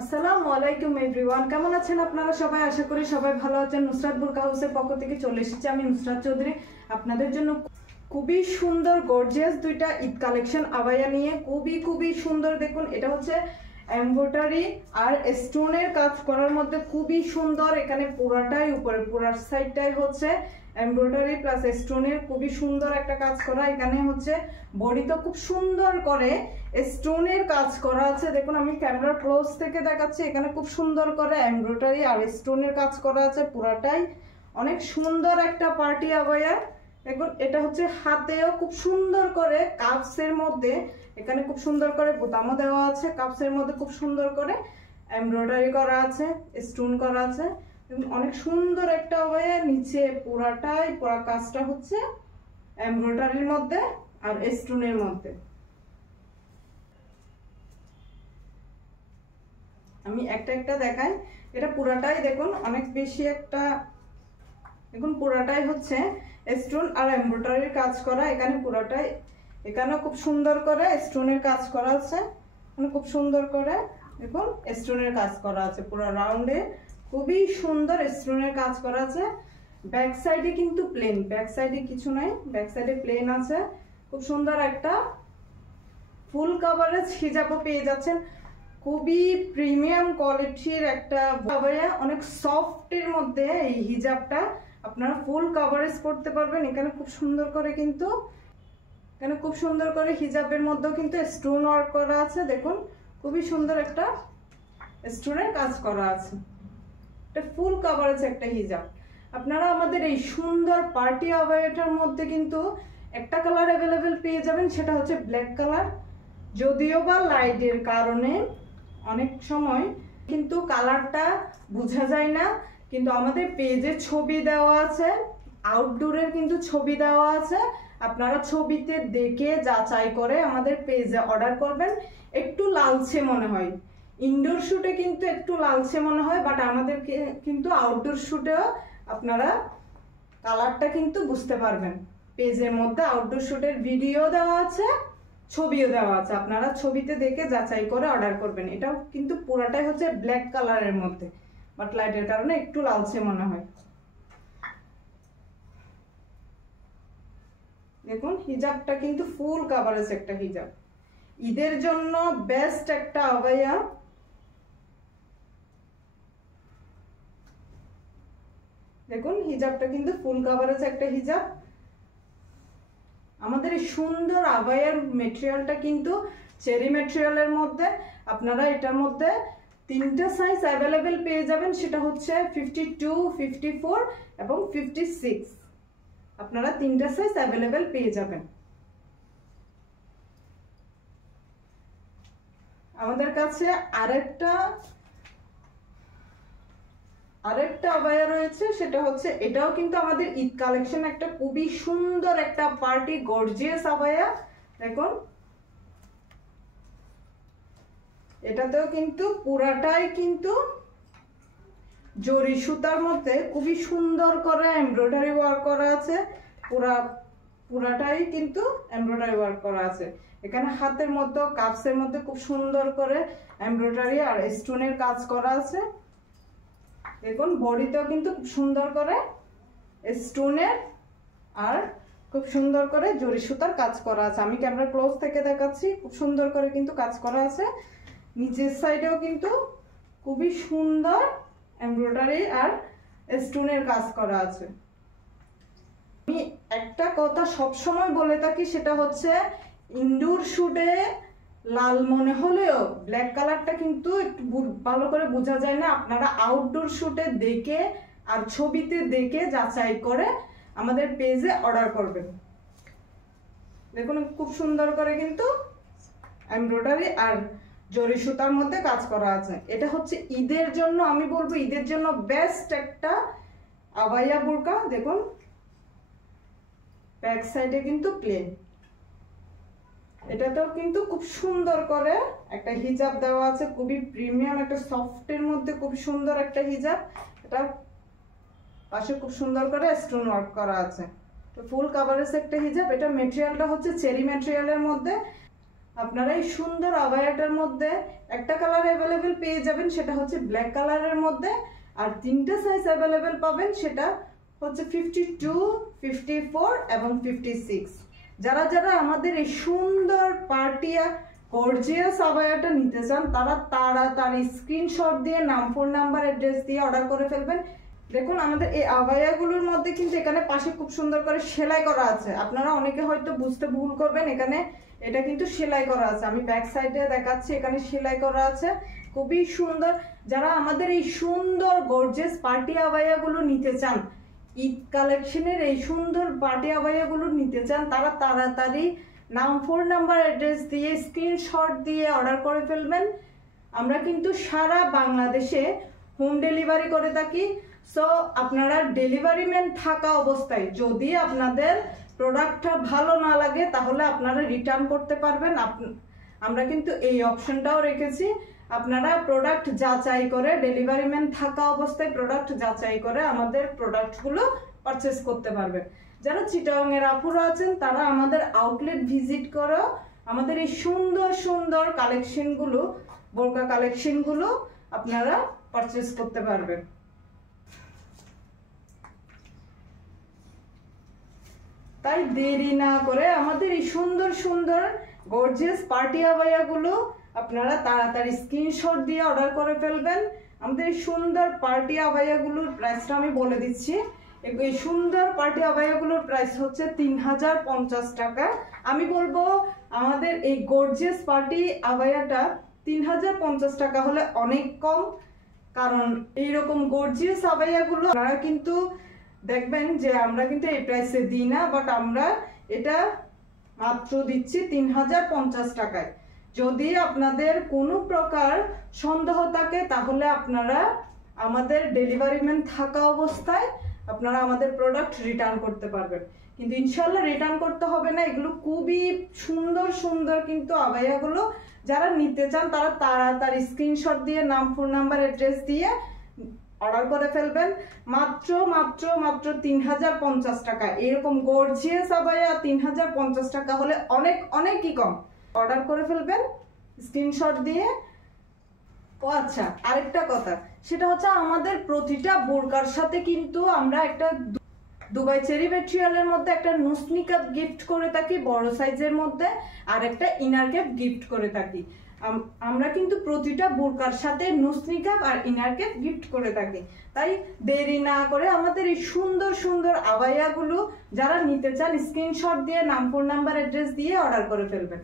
আসসালামু আলাইকুম এভরিওয়ান, কেমন আছেন আপনারা সবাই? আশা করি সবাই ভালো আছেন। নুসরাত বুরকা হাউসের পক্ষ থেকে চলে এসেছি আমি নুসরাত চৌধুরী আপনাদের জন্য খুবই সুন্দর গর্জিয়াস দুইটা ঈদ কালেকশন আবায়া নিয়ে। খুবই সুন্দর। দেখুন, এটা হচ্ছে এমব্রয়ডারি আর স্টোনের কাজ করার মধ্যে খুবই সুন্দর। এখানে পুরাটাই উপরে পুরার সাইডটাই হচ্ছে এমব্রয়ডারি প্লাস স্টোনের খুবই সুন্দর একটা কাজ করা। এখানে হচ্ছে বডিটা খুব সুন্দর করে স্টোনের কাজ করা আছে। দেখুন, আমি ক্যামেরা ক্লোজ থেকে দেখাচ্ছি। এখানে খুব সুন্দর করে এমব্রয়ডারি আর স্টোনের কাজ করা আছে। পুরাটাই অনেক সুন্দর একটা পার্টি আবায়া। দেখুন, এটা হচ্ছে হাতেও খুব সুন্দর করে কাপসের মধ্যে, এখানে খুব সুন্দর করে বোতামও দেওয়া আছে। কাপসের মধ্যে খুব সুন্দর করে এমব্রয়ডারি করা আছে, স্টোন করা আছে। অনেক সুন্দর একটা আবায়া। নিচে পুরাটাই পুরা কাজটা হচ্ছে এমব্রয়ডারির মধ্যে আর স্টোনের মধ্যে। আমি একটা দেখাই। এটা পুরাটাই দেখুন অনেক বেশি একটা, দেখুন পুরাটাই হচ্ছে স্টোন আর এমব্রয়ডারির কাজ করা। এখানে পুরাটাই, এখানেও খুব সুন্দর করে স্টোনের কাজ করা আছে। খুব সুন্দর করে দেখুন স্টোনের কাজ করা আছে পুরো রাউন্ডে। খুবই সুন্দর স্টোনের কাজ করা আছে। ব্যাক সাইডে কিন্তু প্লেন, ব্যাক সাইডে কিছু নাই, ব্যাক সাইডে প্লেন আছে। খুব সুন্দর একটা ফুল কভারেজ হিজাবও পেয়ে যাচ্ছেন। খুবই প্রিমিয়াম কোয়ালিটির একটা আবায়া, অনেক সফটের মধ্যে এই হিজাবটা আপনারা ফুল কভারেজ করতে পারবেন। এখানে খুব সুন্দর করে কিন্তু, এখানে খুব সুন্দর করে হিজাবের মধ্যেও কিন্তু স্টোন ওয়ার্ক করা আছে। দেখুন খুবই সুন্দর একটা স্টোনের কাজ করা আছে। এটা ফুল কভারেজ একটা হিজাব। আপনারা আমাদের এই সুন্দর পার্টি আবায়াটার মধ্যে কিন্তু একটা কালার অ্যাভেলেবেল পেয়ে যাবেন, সেটা হচ্ছে ব্ল্যাক কালার। যদিও বা লাইটের কারণে অনেক সময় কিন্তু কালারটা বোঝা যায় না, কিন্তু আমাদের পেজে ছবি দেওয়া আছে, আউটডোরের কিন্তু ছবি দেওয়া আছে। আপনারা ছবিতে দেখে যাচাই করে আমাদের পেজে অর্ডার করবেন। একটু লালচে মনে হয়, ইনডোর শুটে কিন্তু একটু লালচে মনে হয়, বাট আমাদের কিন্তু আউটডোর শুটেও আপনারা কালারটা কিন্তু বুঝতে পারবেন। পেজের মধ্যে আউটডোর শুটের ভিডিও দেওয়া আছে, ছবিও দেওয়া আছে। আপনারা ছবিতে দেখে যাচাই করে অর্ডার করবেন। এটাও কিন্তু পুরাটাই হচ্ছে ব্ল্যাক কালারের মধ্যে, বাট লাইটের কারণে একটু লালচে মনে হয়। দেখুন হিজাবটা কিন্তু ফুল কভারেজ একটা হিজাব, ঈদের জন্য বেস্ট একটা আবায়া। দেখুন হিজাবটা কিন্তু ফুল কভারেজ একটা হিজাব। আমাদের এই সুন্দর আবায়ার মেটেরিয়ালটা কিন্তু চেরি মেটেরিয়ালের মধ্যে। আপনারা এটার মধ্যে তিনটা সাইজ অ্যাভেলেবেল পেয়ে যাবেন, সেটা হচ্ছে 52, 54 এবং 56। আপনারা তিনটা সাইজ অ্যাভেলেবেল পেয়ে যাবেন। আমাদের কাছে আরেকটা আবায়া রয়েছে, সেটা হচ্ছে, এটাও কিন্তু আমাদের ঈদ কালেকশন, একটা খুবই সুন্দর একটা পার্টি গর্জিয়াস আবায়া। দেখুন এটাতেও কিন্তু পুরাটাই কিন্তু জরি সুতার মধ্যে খুবই সুন্দর করে এমব্রয়ডারি ওয়ার্ক করা আছে। পুরাটাই কিন্তু এমব্রয়ডারি ওয়ার্ক করা আছে। এখানে হাতের মধ্যে কাপসের মধ্যে খুব সুন্দর করে এমব্রয়ডারি আর স্টোনের কাজ করা আছে। দেখুন বডিতেও কিন্তু খুব সুন্দর করে স্টোনের আর খুব সুন্দর করে জরি সুতার কাজ করা আছে। আমি ক্যামেরা ক্লোজ থেকে দেখাচ্ছি। খুব সুন্দর করে কিন্তু কাজ করা আছে। নিচের সাইডেও কিন্তু খুবই সুন্দর এমব্রয়ডারি আর স্টোনের কাজ করা আছে। আমি একটা কথা সব সময় বলে থাকি, সেটা হচ্ছে ইনডোর শুটে লাল মনে হলেও ব্ল্যাক কালারটা কিন্তু একটু ভালো করে বোঝা যায় না। আপনারা আউটডোর শুটে দেখে আর ছবিতে দেখে যাচাই করে আমাদের পেজে অর্ডার করবেন। দেখুন খুব সুন্দর করে কিন্তু এমব্রয়ডারি আর জরি সুতার মধ্যে কাজ করা আছে। এটা হচ্ছে ঈদের জন্য, আমি বলবো ঈদের জন্য বেস্ট একটা আবায়া বুরকা। দেখুন ব্যাক সাইডে কিন্তু প্লেন, এটাতেও কিন্তু খুব সুন্দর করে একটা হিজাব দেওয়া আছে। খুবই প্রিমিয়াম একটা সফটের মধ্যে খুব সুন্দর একটা হিজাব। এটা পাশে খুব সুন্দর করে স্টোন ওয়ার্ক করা আছে। তো ফুল কভারেজ একটা হিজাব। এটা মেটেরিয়ালটা হচ্ছে চেরি মেটেরিয়ালের মধ্যে। আপনারা এই সুন্দর আবায়াটার মধ্যে একটা কালার অ্যাভেলেবেল পেয়ে যাবেন, সেটা হচ্ছে ব্ল্যাক কালারের মধ্যে। আর তিনটা সাইজ অ্যাভেলেবেল পাবেন, সেটা হচ্ছে 52, 54 এবং 56। যারা যারা আমাদের এই সুন্দর পার্টিয়া গর্জিয়াস আবায়াটা নিতে চান তারা তাড়াতাড়ি স্ক্রিনশট দিয়ে নাম, ফোন নাম্বার, অ্যাড্রেস দিয়ে অর্ডার করে ফেলবেন। দেখুন আমাদের এই আবায়াগুলোর মধ্যে কিন্তু এখানে পাশে খুব সুন্দর করে সেলাই করা আছে। আপনারা অনেকে হয়তো বুঝতে ভুল করবেন, এখানে এটা কিন্তু সেলাই করা আছে। আমি ব্যাক সাইডে দেখাচ্ছি, এখানে সেলাই করা আছে, খুবই সুন্দর। যারা আমাদের এই সুন্দর গর্জিয়াস পার্টি আবায়াগুলো নিতে চান, ঈদ কালেকশনের এই সুন্দর পার্টি আবায়াগুলো নিতে চান, তারা তাড়াতাড়ি নাম, ফোন নাম্বার, অ্যাড্রেস দিয়ে স্ক্রিনশট দিয়ে অর্ডার করে ফেলবেন। আমরা কিন্তু সারা বাংলাদেশে হোম ডেলিভারি করে থাকি। সো আপনারা ডেলিভারি ম্যান থাকা অবস্থায় যদি আপনাদের প্রোডাক্টটা ভালো না লাগে তাহলে আপনারা রিটার্ন করতে পারবেন। আমরা কিন্তু এই অপশনটাও রেখেছি। আপনারা প্রোডাক্ট যাচাই করে, ডেলিভারি ম্যান থাকা অবস্থায় প্রোডাক্ট যাচাই করে আমাদের প্রোডাক্টগুলো পারচেস করতে পারবেন। যারা চিটাগং এর আপুরা আছেন তারা আমাদের আউটলেট ভিজিট করে আমাদের এই সুন্দর সুন্দর কালেকশনগুলো, বোরকা কালেকশনগুলো আপনারা পারচেস করতে পারবেন। তাই দেরি না করে আমাদের এই সুন্দর সুন্দর গর্জিয়াস পার্টি আবায়াগুলো আপনারা তাড়াতাড়ি স্ক্রিনশট দিয়ে অর্ডার করে ফেলবেন। আমাদের এই সুন্দর পার্টি আবায়াগুলোর প্রাইসটা আমি বলে দিচ্ছি। এই সুন্দর পার্টি আবায়াগুলোর প্রাইস হচ্ছে 3050 টাকা। আমি বলবো আমাদের এই গর্জিয়াস পার্টি আবায়াটা 3050 টাকা হলে অনেক কম, কারণ এইরকম গর্জিয়াস আবায়াগুলো আপনারা কিন্তু দেখবেন যে আমরা কিন্তু এই প্রাইসে দিই না, বাট আমরা এটা মাত্র দিচ্ছি 3050 টাকায়। যদি আপনাদের কোনো প্রকার সন্দেহ থাকে তাহলে আপনারা আমাদের ডেলিভারি ম্যান থাকা অবস্থায় আপনারা আমাদের প্রোডাক্ট রিটার্ন করতে পারবেন। কিন্তু ইনশাল্লাহ রিটার্ন করতে হবে না। এগুলো খুবই সুন্দর সুন্দর কিন্তু আবায়াগুলো যারা নিতে চান তারা তাড়াতাড়ি স্ক্রিনশট দিয়ে নাম, ফোন নাম্বার, অ্যাড্রেস দিয়ে অর্ডার করে ফেলবেন। মাত্র মাত্র মাত্র 3050 টাকা। এরকম গর্জিয়াস আবায়া 3050 টাকা হলে অনেক অনেকই কম। অর্ডার করে ফেলবেন স্ক্রিনশট দিয়ে। ও আচ্ছা, আরেকটা কথা, সেটা হচ্ছে আমাদের প্রতিটা বোরকার সাথে কিন্তু আমরা একটা দুবাই চেরি ম্যাটেরিয়ালের মধ্যে একটা নুসনি কাপ গিফট করে থাকি বড় সাইজের মধ্যে, আর একটা ইনার ক্যাপ গিফট করে থাকি। আমরা কিন্তু প্রতিটা বোরকার সাথে নুসনি কাপ আর ইনার ক্যাপ গিফট করে থাকি। তাই দেরি না করে আমাদের এই সুন্দর সুন্দর আবায়াগুলো যারা নিতে চান স্ক্রিনশট দিয়ে নাম, ফোন নাম্বার, অ্যাড্রেস দিয়ে অর্ডার করে ফেলবেন।